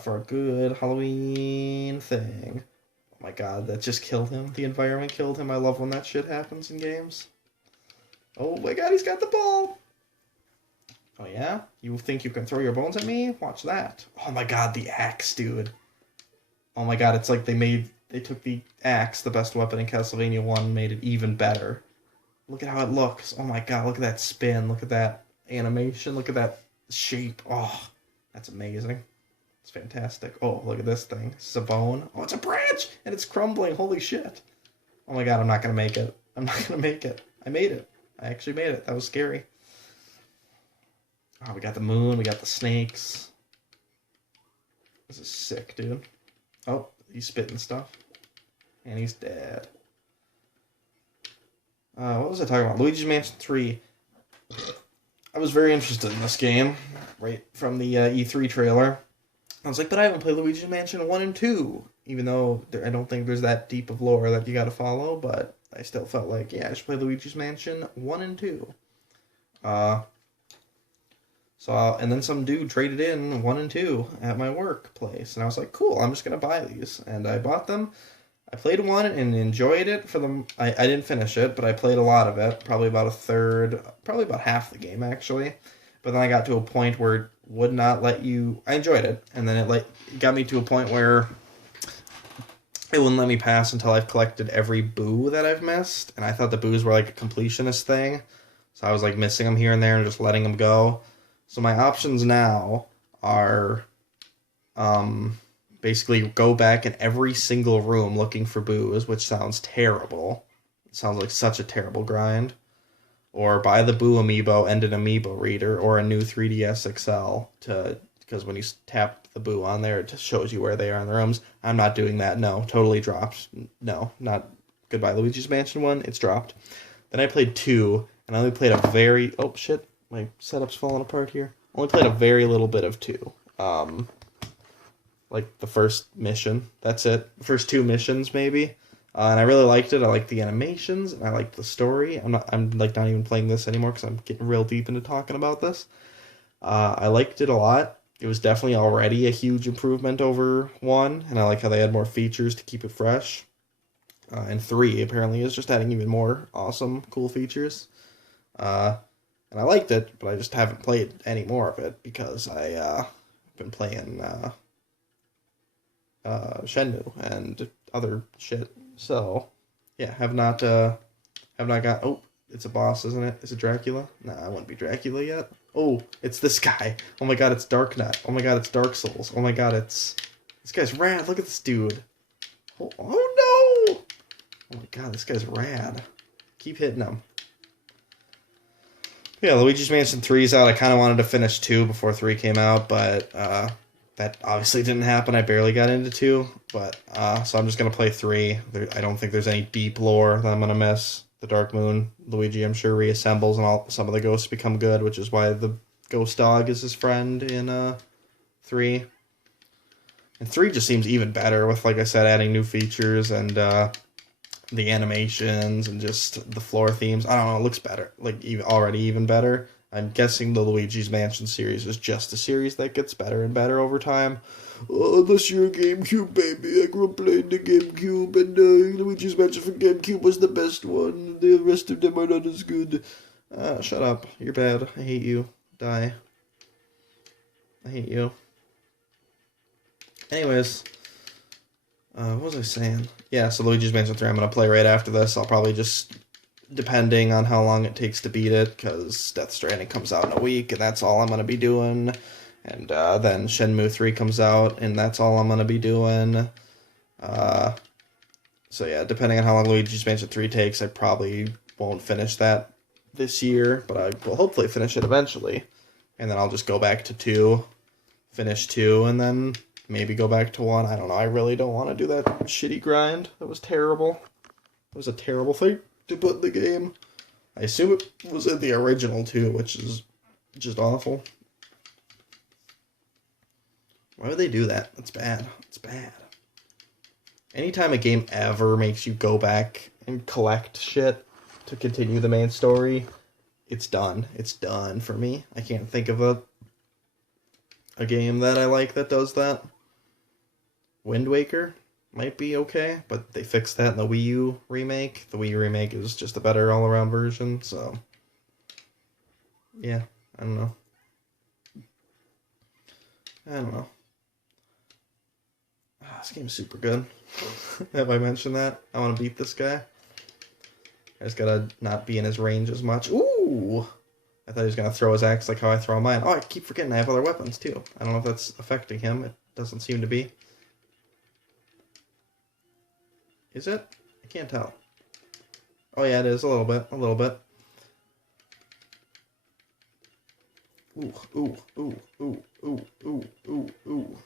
For a good Halloween thing. Oh my god, that just killed him. The environment killed him. I love when that shit happens in games. Oh my god, he's got the ball! Oh yeah? You think you can throw your bones at me? Watch that. Oh my god, the axe, dude. Oh my god, it's like they took the axe, the best weapon in Castlevania 1, and made it even better. Look at how it looks. Oh my god, look at that spin. Look at that animation. Look at that shape. Oh, that's amazing. It's fantastic. Oh, look at this thing. This is a bone. Oh, it's a branch! And it's crumbling. Holy shit. Oh my god, I'm not going to make it. I'm not going to make it. I made it. I actually made it. That was scary. Oh, we got the moon. We got the snakes. This is sick, dude. Oh, he's spitting stuff. And he's dead. What was I talking about? Luigi's Mansion 3. I was very interested in this game, right from the E3 trailer. I was like, but I haven't played Luigi's Mansion 1 and 2, even though I don't think there's that deep of lore that you gotta follow, but I still felt like, yeah, I should play Luigi's Mansion 1 and 2. And then some dude traded in 1 and 2 at my workplace, and I was like, cool, I'm just gonna buy these. And I bought them. I played 1 and enjoyed it I didn't finish it, but I played a lot of it, probably about a third, probably about half the game, actually. But then I got to a point where it would not let you... I enjoyed it, and then it got me to a point where it wouldn't let me pass until I've collected every boo that I've missed, and I thought the boos were like a completionist thing, so I was like missing them here and there and just letting them go. So my options now are... basically go back in every single room looking for boos, which sounds terrible. It sounds like such a terrible grind. Or buy the Boo amiibo and an amiibo reader, or a new 3DS XL, because when you tap the Boo on there, it just shows you where they are in the rooms. I'm not doing that. No, totally dropped. No, not goodbye Luigi's Mansion 1. It's dropped. Then I played 2, and I only played a very... Oh, shit. My setup's falling apart here. Only played a very little bit of 2. Like the first mission. That's it. The first 2 missions, maybe. And I really liked it. I liked the animations, and I liked the story. I'm not even playing this anymore because I'm getting real deep into talking about this. I liked it a lot. It was definitely already a huge improvement over 1, and I like how they had more features to keep it fresh. And 3 apparently is just adding even more awesome, cool features. And I liked it, but I just haven't played any more of it because I've been playing Shenmue and other shit. So, yeah, have not got... Oh, it's a boss, isn't it? Is it Dracula? Nah, I wouldn't be Dracula yet. Oh, it's this guy. Oh my god, it's Dark Knight. Oh my god, it's Dark Souls. Oh my god, it's... This guy's rad. Look at this dude. Oh no! Oh my god, this guy's rad. Keep hitting him. Yeah, Luigi's Mansion 3 is out. I kind of wanted to finish 2 before 3 came out, but that obviously didn't happen. I barely got into 2, but so I'm just going to play 3. I don't think there's any deep lore that I'm going to miss. The Dark Moon, Luigi, I'm sure, reassembles, and some of the ghosts become good, which is why the ghost dog is his friend in 3. And 3 just seems even better with, like I said, adding new features and the animations and just the floor themes. I don't know, it looks better. Like, already even better. I'm guessing the Luigi's Mansion series is just a series that gets better and better over time. Unless you're a GameCube baby. I grew up playing the GameCube, and Luigi's Mansion for GameCube was the best one. The rest of them are not as good. Shut up. You're bad. I hate you. Die. I hate you. Anyways, what was I saying? Yeah, so Luigi's Mansion 3 I'm going to play right after this. I'll probably just, depending on how long it takes to beat it, because Death Stranding comes out in a week, and that's all I'm going to be doing. And then Shenmue 3 comes out, and that's all I'm going to be doing. So yeah, depending on how long Luigi's Mansion 3 takes, I probably won't finish that this year, but I will hopefully finish it eventually. And then I'll just go back to 2, finish 2, and then maybe go back to 1. I don't know. I really don't want to do that shitty grind. That was terrible. It was a terrible thing to put in the game. I assume it was in the original too, which is just awful. Why would they do that? That's bad. It's bad. Anytime a game ever makes you go back and collect shit to continue the main story, it's done. It's done for me. I can't think of a game that I like that does that. Wind Waker might be okay, but they fixed that in the Wii U remake. The Wii U remake is just a better all-around version, so yeah, I don't know. This game's super good. Have I mentioned that? I want to beat this guy. I just gotta not be in his range as much. Ooh! I thought he was gonna throw his axe like how I throw mine. Oh, I keep forgetting I have other weapons too. I don't know if that's affecting him. It doesn't seem to be. Is it? I can't tell. Oh yeah, it is. A little bit. A little bit. Ooh, ooh, ooh, ooh, ooh, ooh, ooh, ooh.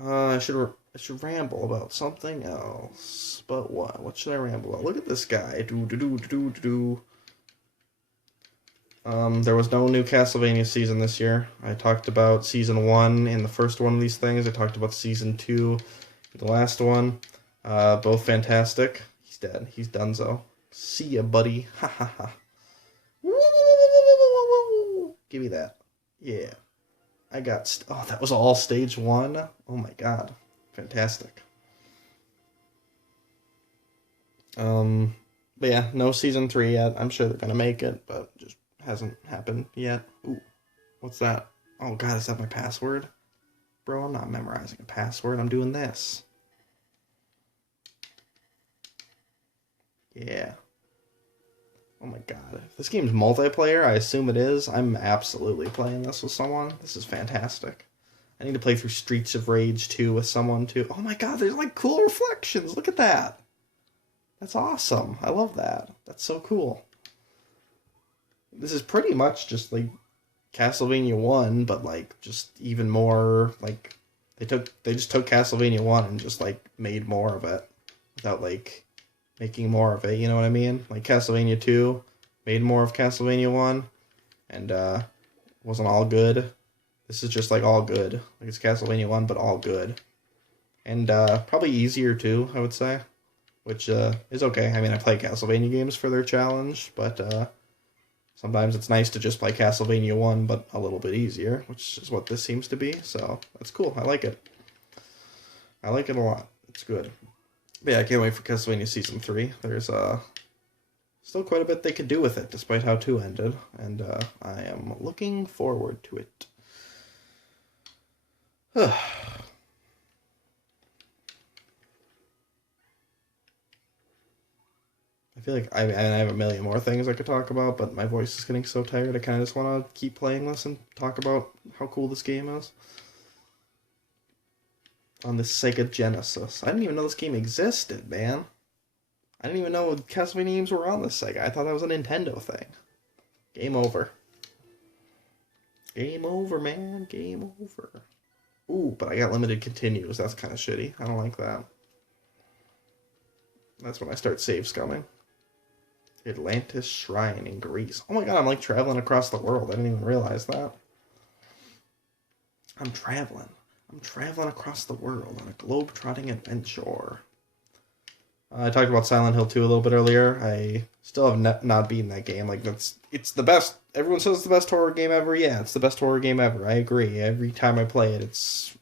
I should ramble about something else. But what? What should I ramble about? Look at this guy. There was no new Castlevania season this year. I talked about season 1 in the first one of these things. I talked about season 2 in the last one. Both fantastic. He's dead. He's donezo. See ya, buddy. Ha ha ha. Give me that. Yeah. I got... Oh, that was all stage 1? Oh my god. Fantastic. But yeah, no season 3 yet. I'm sure they're gonna make it, but just hasn't happened yet. Ooh, what's that? Oh god, is that my password? Bro, I'm not memorizing a password. I'm doing this. Yeah. Oh my god. If this game's multiplayer, I assume it is. I'm absolutely playing this with someone. This is fantastic. I need to play through Streets of Rage 2 with someone too. Oh my god, there's like cool reflections. Look at that. That's awesome. I love that. That's so cool. This is pretty much just like Castlevania 1, but like just even more like they just took Castlevania 1 and just like made more of it without like making more of it, you know what I mean? Like Castlevania 2 made more of Castlevania 1 and wasn't all good. This is just like all good. Like it's Castlevania 1 but all good. And probably easier too, I would say. Which is okay. I mean, I play Castlevania games for their challenge, but sometimes it's nice to just play Castlevania 1, but a little bit easier, which is what this seems to be, so that's cool. I like it. I like it a lot. It's good. But yeah, I can't wait for Castlevania Season 3. There's still quite a bit they could do with it, despite how 2 ended, and I am looking forward to it. I feel like I have a million more things I could talk about, but my voice is getting so tired I kind of just want to keep playing this and talk about how cool this game is. On the Sega Genesis. I didn't even know this game existed, man. I didn't even know Castlevania games were on this Sega. I thought that was a Nintendo thing. Game over. Game over, man. Game over. Ooh, but I got limited continues. That's kind of shitty. I don't like that. That's when I start save scumming. Atlantis Shrine in Greece. Oh my god, I'm like traveling across the world. I didn't even realize that. I'm traveling. I'm traveling across the world on a globe-trotting adventure. I talked about Silent Hill 2 a little bit earlier. I still have not beaten that game. Like, it's the best. Everyone says it's the best horror game ever. Yeah, it's the best horror game ever. I agree. Every time I play it, it's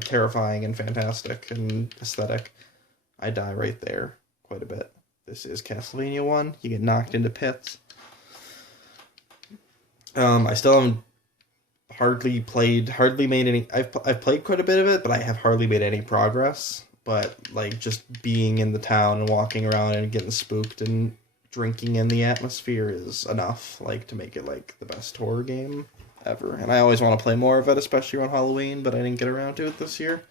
terrifying and fantastic and aesthetic. I die right there quite a bit. This is Castlevania 1. You get knocked into pits. I still haven't hardly made any. I've played quite a bit of it, but I have hardly made any progress. But like just being in the town and walking around and getting spooked and drinking in the atmosphere is enough, like, to make it like the best horror game ever. And I always want to play more of it, especially around Halloween, but I didn't get around to it this year.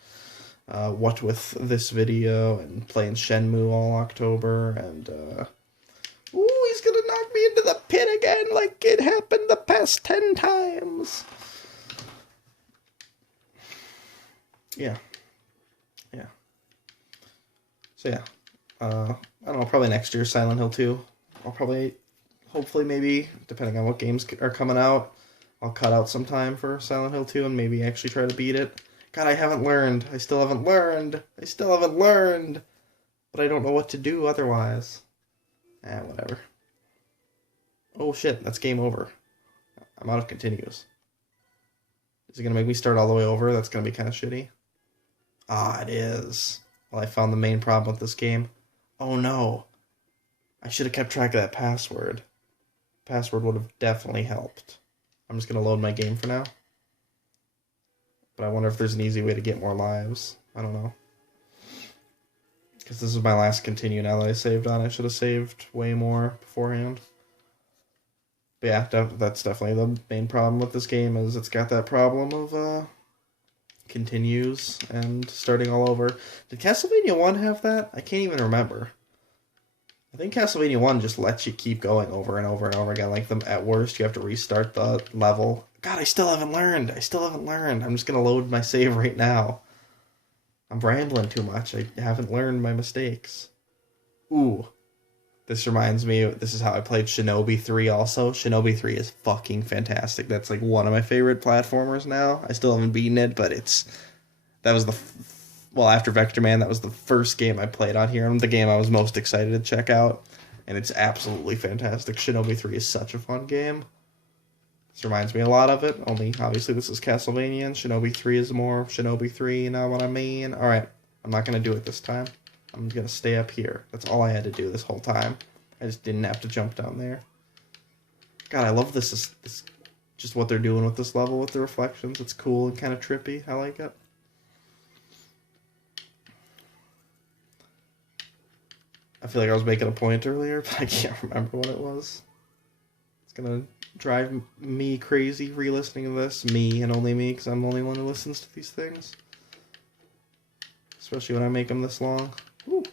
What with this video and playing Shenmue all October, and ooh, he's gonna knock me into the pit again like it happened the past 10 times. Yeah. So yeah, I don't know, probably next year, Silent Hill 2. I'll probably, hopefully, maybe, depending on what games are coming out, I'll cut out some time for Silent Hill 2 and maybe actually try to beat it. God, I haven't learned. I still haven't learned. But I don't know what to do otherwise. Whatever. Oh shit, that's game over. I'm out of continues. Is it gonna make me start all the way over? That's gonna be kind of shitty. Ah, it is. Well, I found the main problem with this game. Oh no. I should have kept track of that password. Password would have definitely helped. I'm just gonna load my game for now. But I wonder if there's an easy way to get more lives. I don't know. Because this is my last continue now that I saved on. I should have saved way more beforehand. But yeah, that's definitely the main problem with this game, is it's got that problem of continues and starting all over. Did Castlevania 1 have that? I can't even remember. I think Castlevania 1 just lets you keep going over and over and over again. Like, at worst, you have to restart the level. God, I still haven't learned. I'm just going to load my save right now. I'm rambling too much. I haven't learned my mistakes. Ooh. This reminds me, this is how I played Shinobi 3 also. Shinobi 3 is fucking fantastic. That's like one of my favorite platformers now. I still haven't beaten it, but after Vector Man, that was the first game I played on here, and the game I was most excited to check out. And it's absolutely fantastic. Shinobi 3 is such a fun game. This reminds me a lot of it, only obviously this is Castlevania, and Shinobi 3 is more Shinobi 3, you know what I mean? Alright, I'm not going to do it this time. I'm going to stay up here. That's all I had to do this whole time. I just didn't have to jump down there. God, I love this just what they're doing with this level with the reflections. It's cool and kind of trippy. I like it. I feel like I was making a point earlier, but I can't remember what it was. It's going to drive me crazy re-listening to this. Me and only me, because I'm the only one who listens to these things. Especially when I make them this long. Woo.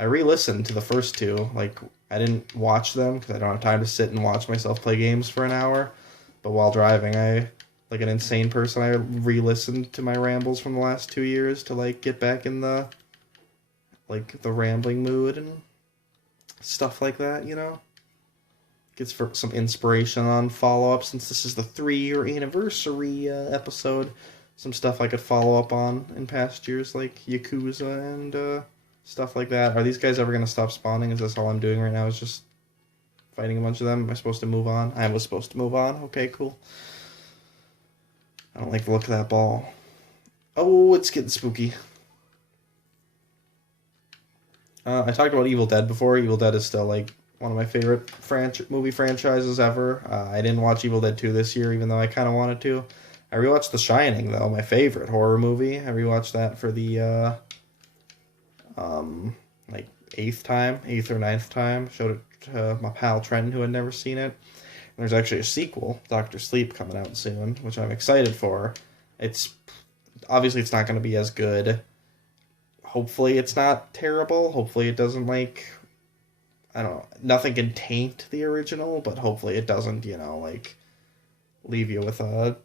I re-listened to the first two. Like, I didn't watch them because I don't have time to sit and watch myself play games for an hour. But while driving, like an insane person, I re-listened to my rambles from the last 2 years to, like, get back in the rambling mood and stuff like that, you know? Gets for some inspiration on follow-up, since this is the 3-year anniversary episode. Some stuff I could follow up on in past years, like Yakuza and stuff like that. Are these guys ever going to stop spawning? Is this all I'm doing right now, is just fighting a bunch of them? Am I supposed to move on? I was supposed to move on. Okay, cool. I don't like the look of that ball. Oh, it's getting spooky. I talked about Evil Dead before. Evil Dead is still, like, one of my favorite movie franchises ever. I didn't watch Evil Dead 2 this year, even though I kind of wanted to. I rewatched The Shining, though, my favorite horror movie. I rewatched that for the, 8th or 9th time. Showed it to my pal Trenton, who had never seen it. And there's actually a sequel, Dr. Sleep, coming out soon, which I'm excited for. Obviously it's not going to be as good hopefully it's not terrible. Hopefully it doesn't, like, I don't know, nothing can taint the original, but hopefully it doesn't, like, leave you with a,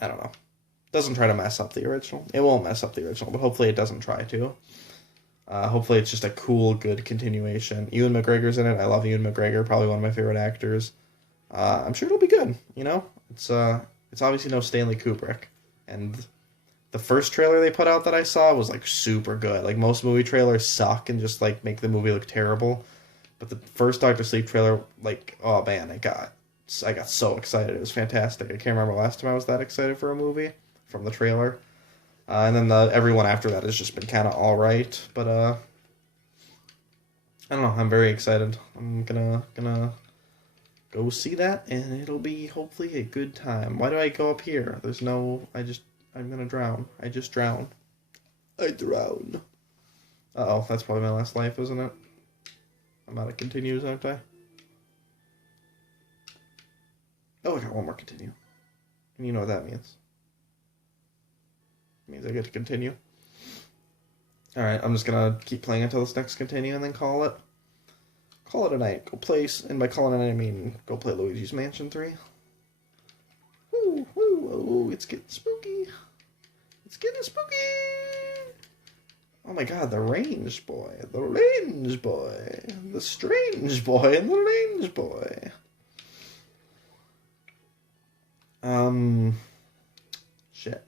I don't know. Doesn't try to mess up the original. It won't mess up the original, but hopefully it doesn't try to. Hopefully it's just a cool, good continuation. Ewan McGregor's in it. I love Ewan McGregor, probably one of my favorite actors. I'm sure it'll be good, It's obviously no Stanley Kubrick. And the first trailer they put out that I saw was, like, super good. Like, most movie trailers suck and just, like, make the movie look terrible. But the first Doctor Sleep trailer, like, oh man, I got so excited. It was fantastic. I can't remember the last time I was that excited for a movie from the trailer. And then everyone after that has just been kind of all right. But I don't know. I'm very excited. I'm gonna go see that, and it'll be hopefully a good time. Why do I go up here? There's no. I'm gonna drown. I just drown. I drown. Uh-oh, that's probably my last life, isn't it? I'm out of continues, aren't I? Oh, I got one more continue. And you know what that means. It means I get to continue. Alright, I'm just gonna keep playing until this next continue and then call it. Call it a night. Go play, and by calling it a night, I mean go play Luigi's Mansion 3. Woo, woo, oh, it's getting spooky. It's getting spooky. Oh my god, the range boy. The range boy. The strange boy and the range boy. Shit.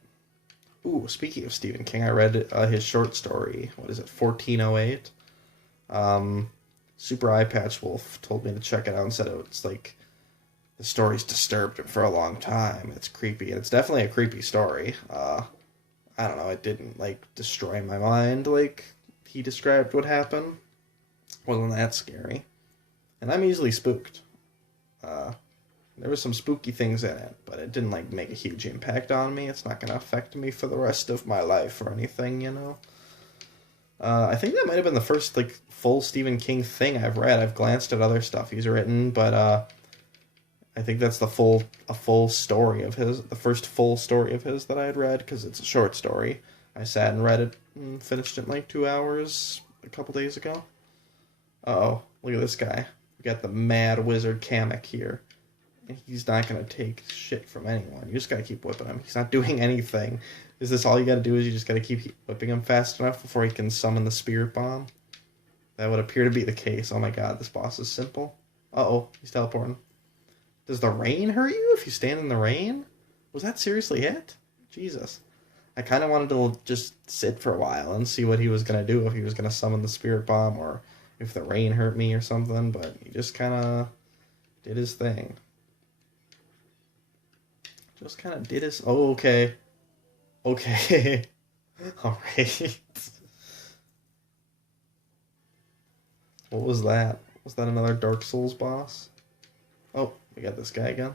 Ooh, speaking of Stephen King, I read his short story. What is it, 1408? Super Eye Patch Wolf told me to check it out and said it's like the story's disturbed him for a long time. It's creepy, and it's definitely a creepy story. I don't know, it didn't, like, destroy my mind like he described what happened. Wasn't that scary. And I'm easily spooked. There was some spooky things in it, but it didn't, like, make a huge impact on me. It's not going to affect me for the rest of my life or anything, I think that might have been the first, like, full Stephen King thing I've read. I've glanced at other stuff he's written, but I think that's a full story of his, the first full story of his that I had read, because it's a short story. I sat and read it and finished it in, like, 2 hours a couple days ago. Uh-oh, look at this guy. We got the mad wizard Kamek here. And he's not going to take shit from anyone. You just got to keep whipping him. He's not doing anything. Is this all you got to do, is you just got to keep whipping him fast enough before he can summon the spirit bomb? That would appear to be the case. Oh my god, this boss is simple. Uh-oh, he's teleporting. Does the rain hurt you if you stand in the rain? Was that seriously it? Jesus. I kind of wanted to just sit for a while and see what he was going to do, if he was going to summon the spirit bomb or if the rain hurt me or something, but he just kind of did his thing. Just kind of did his... Oh, okay. Okay. Alright. What was that? Was that another Dark Souls boss? Oh, we got this guy again.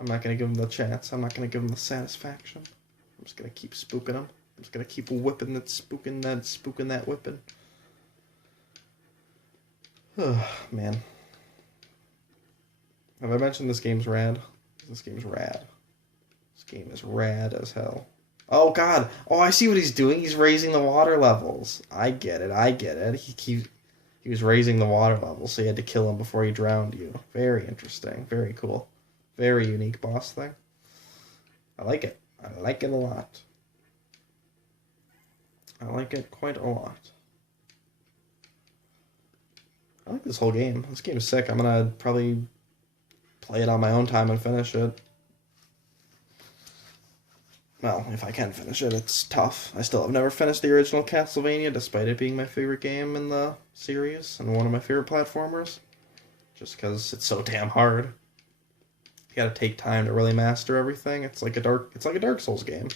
I'm not going to give him the chance. I'm not going to give him the satisfaction. I'm just going to keep spooking him. I'm just going to keep whipping that, spooking that whipping. Oh, man. Have I mentioned this game's rad? This game's rad. This game is rad as hell. Oh, God. Oh, I see what he's doing. He's raising the water levels. I get it. He was raising the water levels, so you had to kill him before he drowned you. Very interesting. Very cool. Very unique boss thing. I like it. I like it a lot. I like it quite a lot. I like this whole game. This game is sick. I'm going to probably play it on my own time and finish it. Well, if I can finish it, it's tough. I still have never finished the original Castlevania, despite it being my favorite game in the series and one of my favorite platformers. Just because it's so damn hard. You gotta take time to really master everything. It's like a Dark Souls game.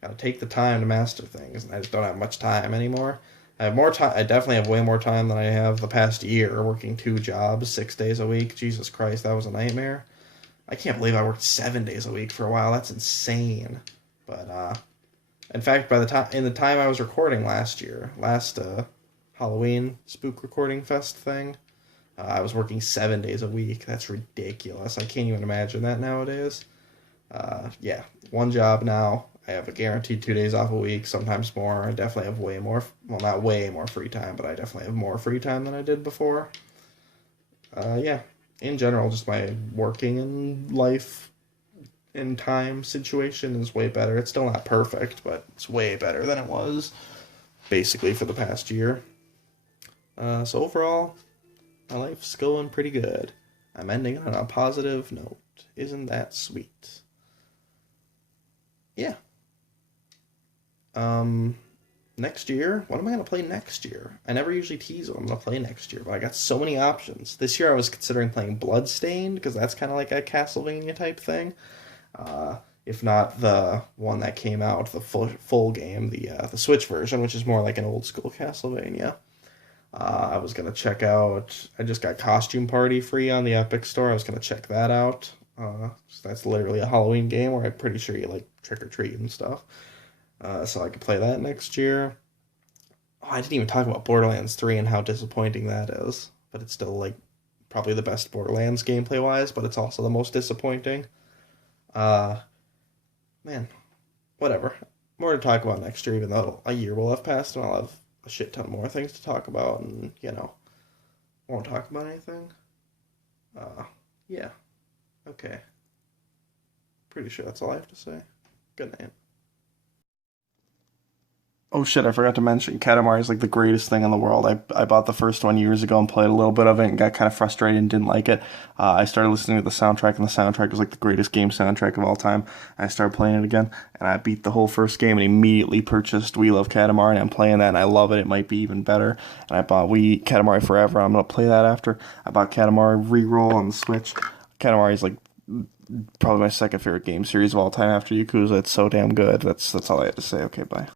Gotta take the time to master things, and I just don't have much time anymore. I have more time. I definitely have way more time than I have the past year, working 2 jobs, 6 days a week. Jesus Christ, that was a nightmare. I can't believe I worked 7 days a week for a while. That's insane. But, in fact, in the time I was recording last Halloween Spook Recording Fest thing, I was working 7 days a week. That's ridiculous. I can't even imagine that nowadays. Yeah, 1 job now, I have a guaranteed 2 days off a week, sometimes more. I definitely have way more, well, not way more free time, but I definitely have more free time than I did before. Yeah, in general, just my working and life and time situation is way better. It's still not perfect, but it's way better than it was basically for the past year. So overall, my life's going pretty good. I'm ending on a positive note. Isn't that sweet? Yeah. Next year, what am I going to play next year? I never usually tease what I'm going to play next year, but I got so many options. This year I was considering playing Bloodstained, because that's kind of like a Castlevania type thing. If not the one that came out, the full game, the Switch version, which is more like an old school Castlevania. I was gonna check out. I just got Costume Party free on the Epic Store. I was gonna check that out. So that's literally a Halloween game where I'm pretty sure you like trick or treat and stuff. So I could play that next year. Oh, I didn't even talk about Borderlands 3 and how disappointing that is. But it's still like probably the best Borderlands gameplay wise, but it's also the most disappointing. Uh, Man, whatever. More to talk about next year, even though a year will have passed and I'll have a shit ton more things to talk about, and won't talk about anything. Uh, yeah. Okay. Pretty sure that's all I have to say. Good night. Oh shit, I forgot to mention, Katamari is like the greatest thing in the world. I bought the first one years ago and played a little bit of it and got kind of frustrated and didn't like it. I started listening to the soundtrack, and the soundtrack was like the greatest game soundtrack of all time. I started playing it again, and I beat the whole first game and immediately purchased We Love Katamari, and I'm playing that and I love it. It might be even better. And I bought Katamari Forever. I'm going to play that after. I bought Katamari Reroll on the Switch. Katamari is like probably my second favorite game series of all time after Yakuza. It's so damn good. That's all I had to say. Okay, bye.